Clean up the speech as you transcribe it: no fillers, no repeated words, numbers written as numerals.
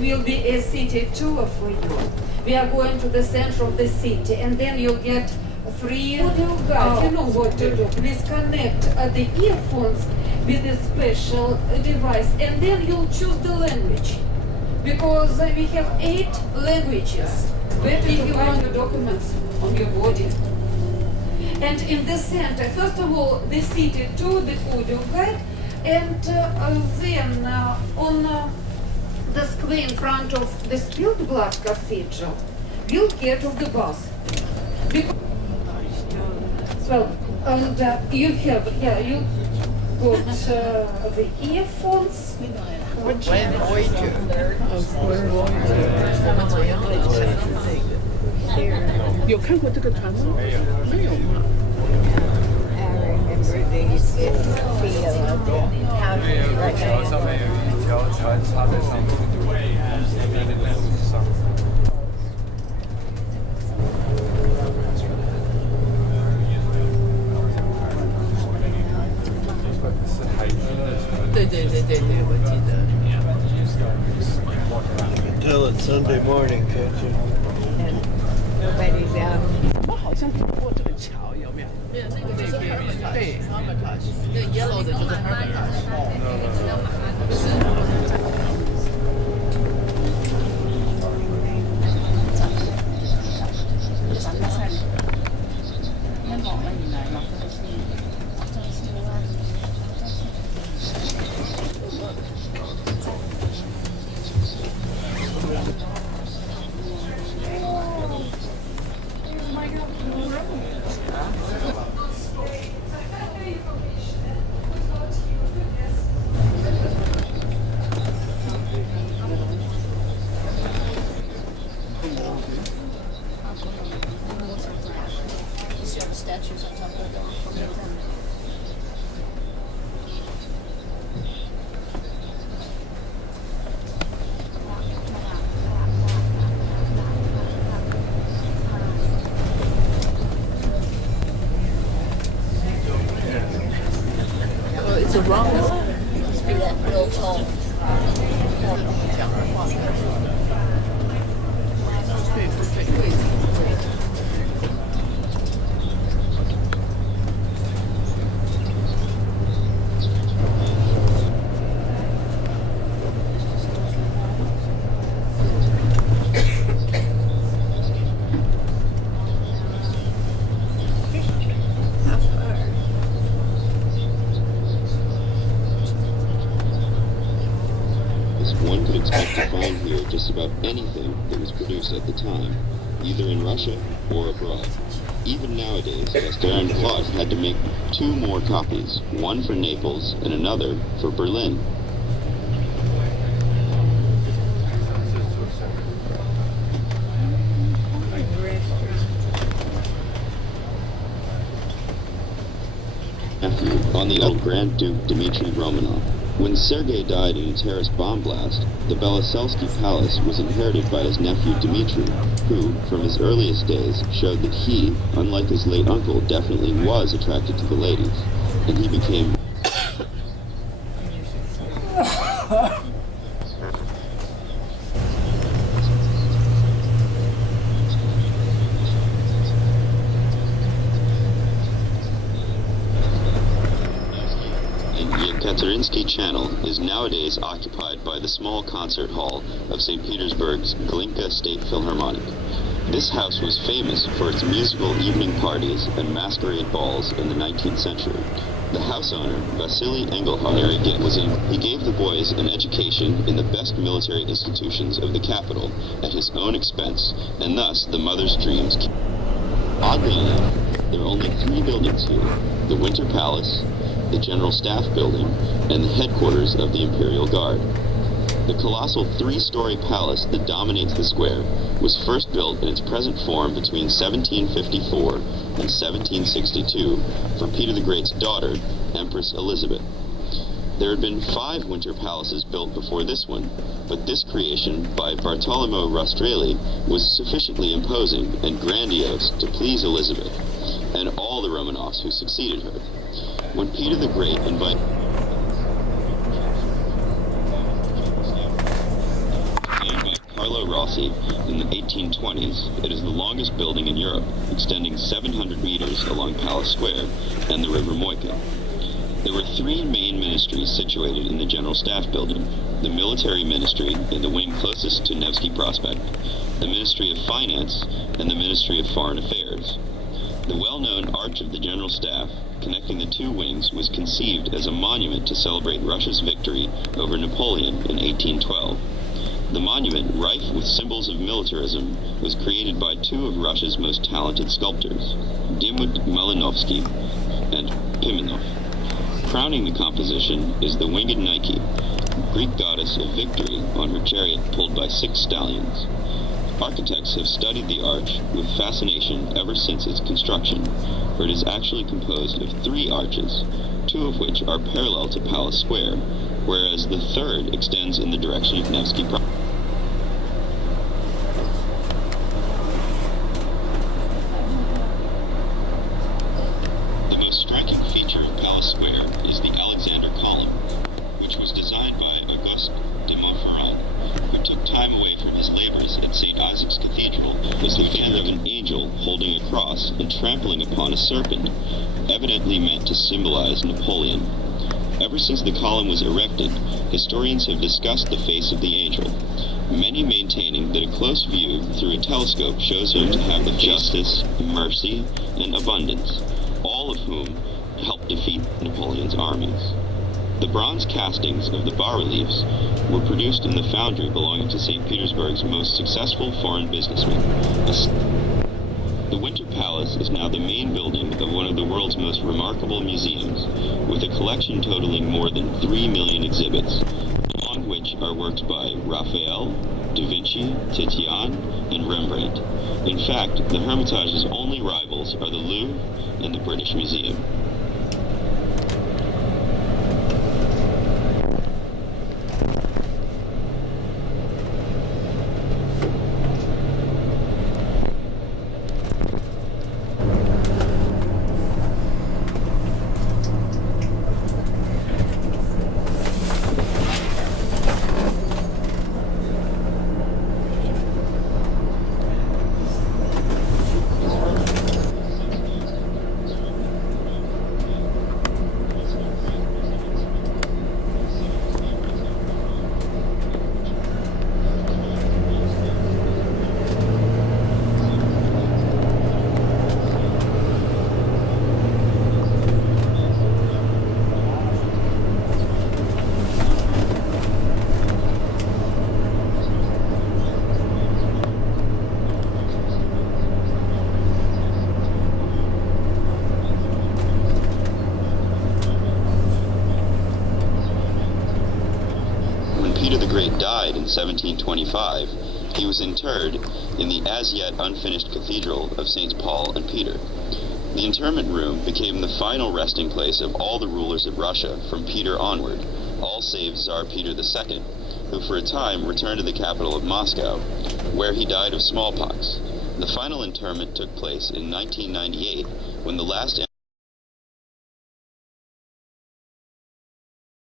will be a city tour for you. We are going to the center of the city, and then you'll get free audio guide. You know what to do. Please connect the earphones with a special device, and then you'll choose the language. Because we have 8 languages. Better if you want your documents on your body. And in the center, first of all, the city tour, the audio guide, and then on the square in front of the Spilled Blood Cathedral, we'll get off the bus. Well, and you have, you got the earphones.有看过这个船吗？没有吗？ 桥上面有一条船插在上面，在那个路上。是海军的船。对，我记得。You can tell it's Sunday morning, can't you? Nobody's out. 我好像走过这个桥，有没有？没有，那个就是 Hermitage。对 ，Hermitage。那 yellow 的就是 Hermitage。Statues on top of it. Oh, it's a wrong one. It must be that real tall. 对。 One could expect to find here just about anything that was produced at the time, either in Russia or abroad. Even nowadays, Western Claude had to make 2 more copies, one for Naples and another for Berlin. Nephew on the old Grand Duke Dmitry Romanov. When Sergei died in a terrorist bomb blast, the Beliselsky Palace was inherited by his nephew Dmitry, who, from his earliest days, showed that he, unlike his late uncle, definitely was attracted to the ladies, and he became Katerinsky Channel is nowadays occupied by the small concert hall of St. Petersburg's Glinka State Philharmonic. This house was famous for its musical evening parties and masquerade balls in the 19th century. The house owner, Vasily Engelhardt, he gave the boys an education in the best military institutions of the capital at his own expense, and thus the mother's dreams. Oddly enough, there are only 3 buildings here: the Winter Palace, the General Staff Building, and the headquarters of the Imperial Guard. The colossal 3-story palace that dominates the square was first built in its present form between 1754 and 1762 for Peter the Great's daughter, Empress Elizabeth. There had been 5 winter palaces built before this one, but this creation by Bartolomeo Rastrelli was sufficiently imposing and grandiose to please Elizabeth and all the Romanovs who succeeded her. When Peter the Great invited capacity in the 1820s, it is the longest building in Europe, extending 700 meters along Palace Square and the River Moika. There were three main ministries situated in the General Staff Building: the Military Ministry in the wing closest to Nevsky Prospect, the Ministry of Finance, and the Ministry of Foreign Affairs. The well-known Arch of the General Staff, connecting the two wings, was conceived as a monument to celebrate Russia's victory over Napoleon in 1812. The monument, rife with symbols of militarism, was created by two of Russia's most talented sculptors, Dimut Malinovsky and Pimenov. Crowning the composition is the winged Nike, Greek goddess of victory on her chariot pulled by 6 stallions. Architects have studied the arch with fascination ever since its construction, for it is actually composed of 3 arches, 2 of which are parallel to Palace Square, whereas the third extends in the direction of Nevsky Prospect. The most striking feature of Palace Square is the Alexander Column, which was designed by Auguste de Montferrand, who took time away from his labors at St. Isaac's Cathedral. Is the figure of an angel holding a cross and trampling upon a serpent, evidently meant to symbolize Napoleon. Ever since the column was erected, historians have discussed the face of the angel, many maintaining that a close view through a telescope shows him to have the justice, mercy, and abundance, all of whom helped defeat Napoleon's armies. The bronze castings of the bas-reliefs were produced in the foundry belonging to St. Petersburg's most successful foreign businessman. The Winter Palace is now the main building of one of the world's most remarkable museums, with a collection totaling more than 3 million exhibits, among which are works by Raphael, Da Vinci, Titian, and Rembrandt. In fact, the Hermitage's only rivals are the Louvre and the British Museum. Peter the Great died in 1725, he was interred in the as-yet unfinished Cathedral of Saints Paul and Peter. The interment room became the final resting place of all the rulers of Russia from Peter onward, all save Tsar Peter II, who for a time returned to the capital of Moscow, where he died of smallpox. The final interment took place in 1998, when the last